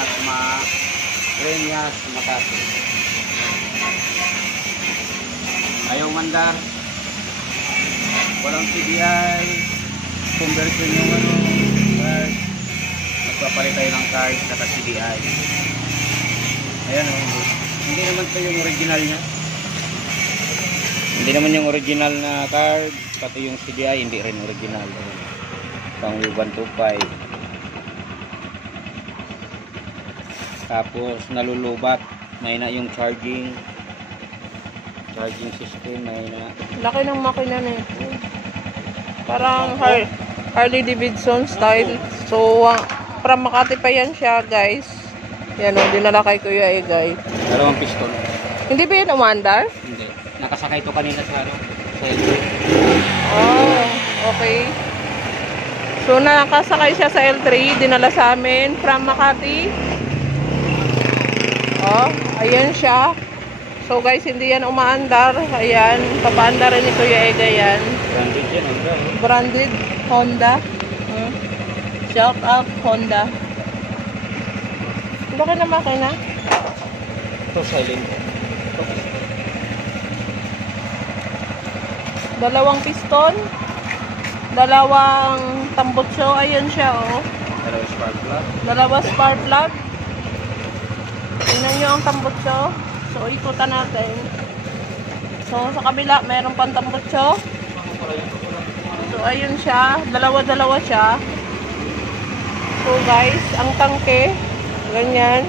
Dasma, Renyas, Makati. Ayaw mandar. Walang CDI. Conversion yung card. Magpapalit tayo ng card sa CDI. Ayan o. Hindi naman ito yung original niya. Hindi naman yung original na card. Pati yung CDI hindi rin original. Pang 125. Tapos nalulubat. May na yung charging system. May na. Laki ng makina na ito. Parang Harley Davidson style. So, from Makati pa yan siya, guys. Yan o, dinala kay Kuya Egay. Dalawang piston. Hindi ba yan umandar? Hindi. Nakasakay ito kanina sa Oh, okay. So, nakasakay siya sa L3. Dinala sa amin from Makati. Oh, ayan siya. So, guys, hindi yan umaandar. Ayan, papaandar rin ni Kuya Egay yan. Branded yan, Honda. Branded Honda. Shout out Honda. Laki na makina. Ito silent. Dalawang piston. Dalawang tambutso. Ayan siya, oh. Dalawang spark plug. Dalawang spark plug. Tingnan nyo ang tambutso. So, ikutan natin. So, sa kabila, mayroon pang tambutso. So, ayun siya. Dalawa-dalawa siya. So, guys, ang tangke. Ganyan.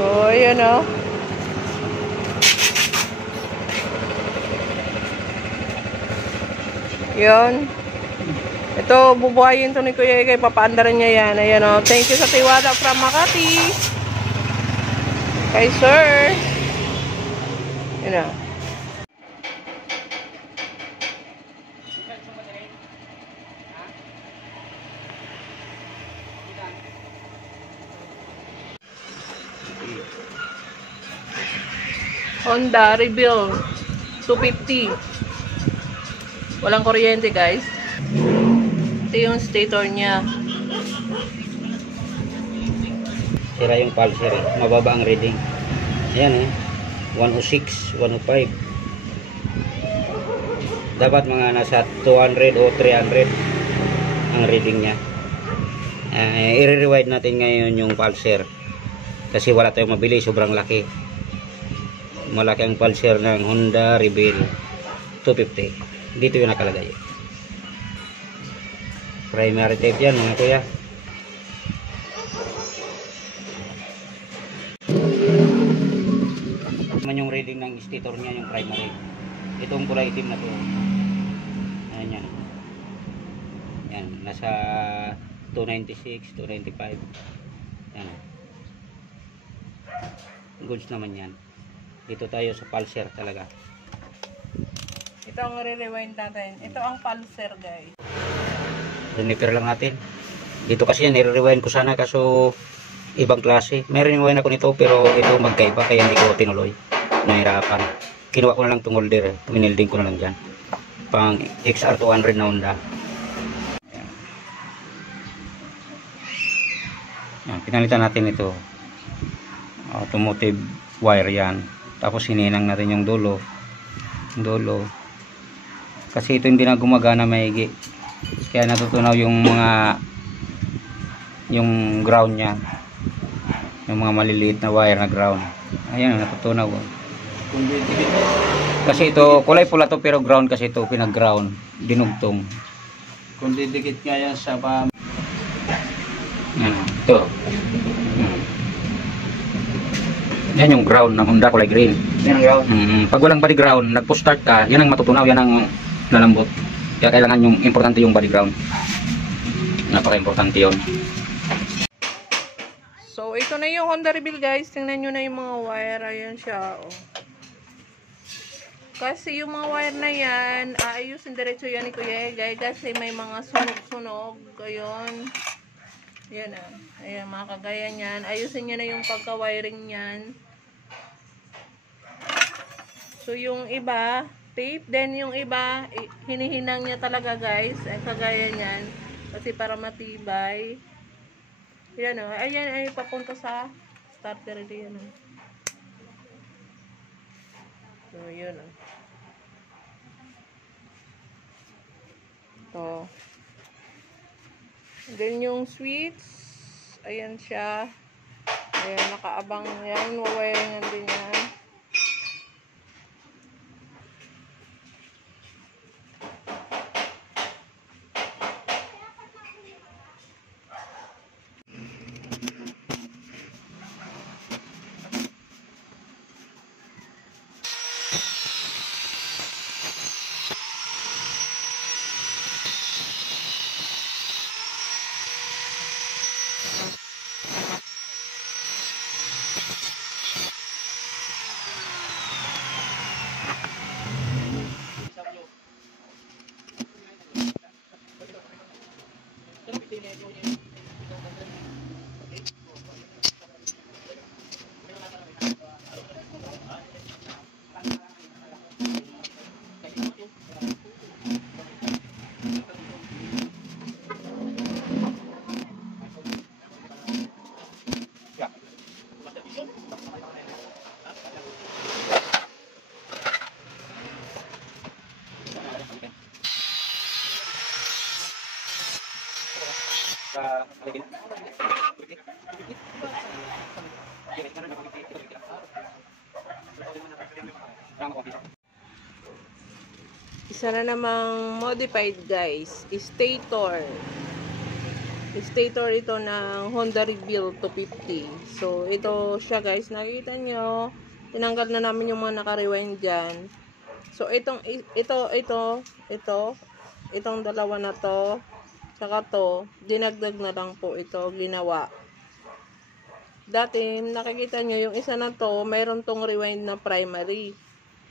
So, ayun, oh. Yun. Ito, bubuhayin to ni Kuya Egay. Papaandaran niya yan. Ayan, oh. Thank you sa tiwala from Makati. Kay sir. Yun, oh. Honda Reveal 250. Walang kuryente, guys. Ito yung stator niya. Sira yung pulser eh. Mababa ang reading. Ayan eh. 106, 105. Dapat mga nasa 200 o 300 ang reading niya. I-rewind natin ngayon yung pulser. Kasi wala tayong mabili. Sobrang laki. Malaki ang pulser ng Honda Reveal 250. Dito yung nakalagay. Primary tape yan mga kuya. Naman yung reading ng stator niya, yung primary. Itong kulay itim na to. Ayan yan. Yan, nasa 296, 295. Yan. Goods naman yan. Dito tayo sa pulser talaga. Ito ang re-rewind natin. Ito ang pulser, guys. Repair lang natin. Dito kasi yan, nire-rewind ko sana kaso ibang klase. May rewind ako nito pero ito magkaiba kaya hindi ko tinuloy. Nahirapan. Kinuha ko na lang itong holder. Tuminilding ko na lang dyan. Pang XR200 na Honda. Yan, pinalitan natin ito. Automotive wire yan. Tapos hininang natin yung dulo. Kasi ito hindi na gumagana maigi. Kaya natutunaw yung ground nya. Yung mga maliliit na wire na ground. Ayan, natutunaw. Kasi ito, kulay pula to pero ground kasi ito, pinag-ground. Dinugtong. Kung didikit nga yan sa Yan, ito. Yan yung ground ng Honda kulay green. yan ang ground. Pag walang body ground, nagpo-start ka, yan ang matutunaw, yan ang lalambot. Kaya kailangan yung importante yung body ground. Napaka-importante yun. So, ito na yung Honda Reveal, guys. Tingnan nyo na yung mga wire. Ayan siya, oh. Kasi yung mga wire na yan, aayusin diretso yan ni Kuya Egay. Kasi may mga sunog-sunog. Ayun. Yan, ah. Ayan, mga kagaya niyan. Ayusin nyo na yung pagka-wiring niyan. So, yung iba, tape. Then, yung iba, hinihinang niya talaga, guys. Ay, kagaya niyan. Kasi para matibay. Yan o. Ayan ay papunta sa starter ito yan o. So, yun o. Ito. Then yung switch, ayan siya. Ayan, nakaabang yan. Wawiringan din yan. Isa na namang modified guys, stator. Stator ito ng Honda Reveal 250. So ito siya guys, nakikita nyo, tinanggal na namin yung mga naka-rewind dyan. So itong dalawa na to, saka to, dinagdag na lang po ito, ginawa. Dati, nakikita nyo, yung isa na to, mayroon tong rewind na primary.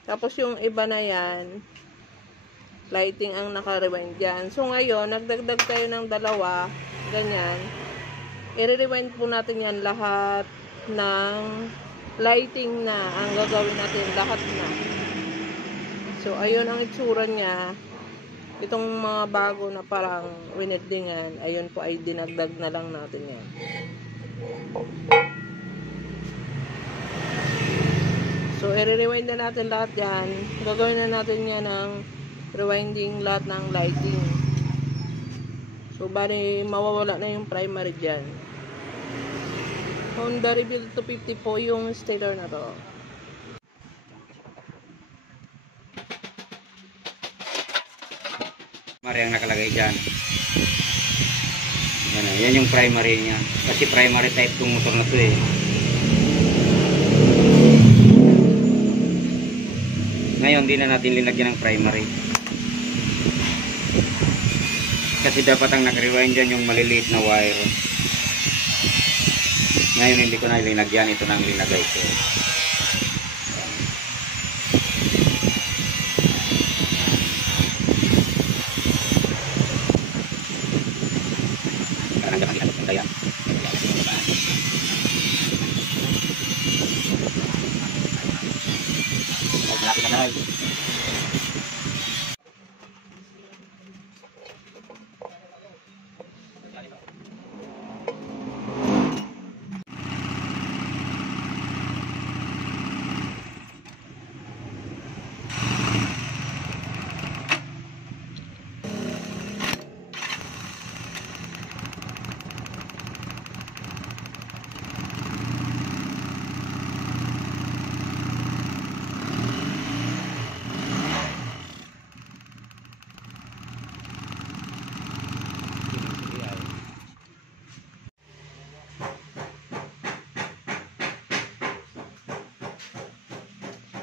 Tapos yung iba na yan, lighting ang naka-rewind dyan. So ngayon, nagdagdag tayo ng dalawa, ganyan. I-rewind po natin yan lahat ng lighting na ang gagawin natin, lahat na. So ayun ang itsura niya. Itong mga bago na parang winedingan, ayun po ay dinagdag na lang natin yan. So i-rewind na natin lahat yan. Gagawin na natin yan ng rewinding lahat ng lighting. So bali mawawala na yung primary dyan. Honda Reveal 250 po yung stator na to. Primary ang nakalagay dyan. Yan yung primary niya. Kasi primary type tong motor na to eh. Ngayon, di na natin linagyan ng primary. Kasi dapat ang nag-rewind dyan yung maliliit na wire. Ngayon, hindi ko na linagyan. Ito na ang linagay ko. Kaya malaki na dahil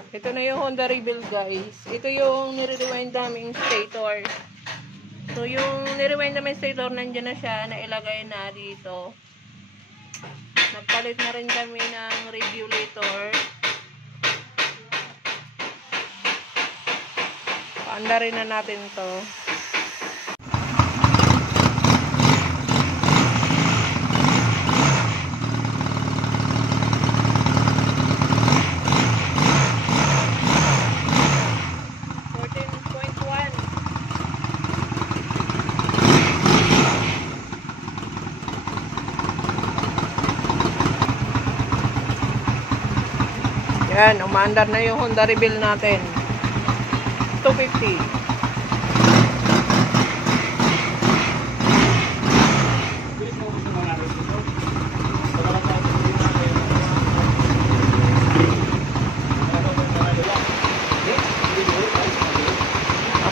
Ito na yung Honda Reveal guys. Ito yung nire-rewind namin stator. So yung nire-rewind namin stator, nandiyan na siya, nailagay na dito. Nagpalit na rin kami ng regulator. Paanda rin na natin to. Yan, umaandar na yung Honda Reveal natin. 250.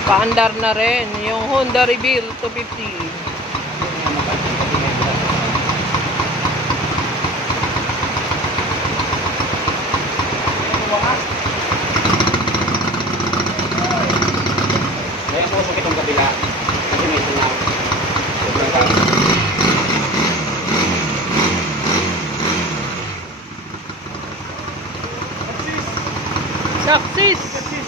Paandar na rin yung Honda Reveal 250. Kaya po sakit ang kabila. Kasi may sunaw. Sobrang taas. Success!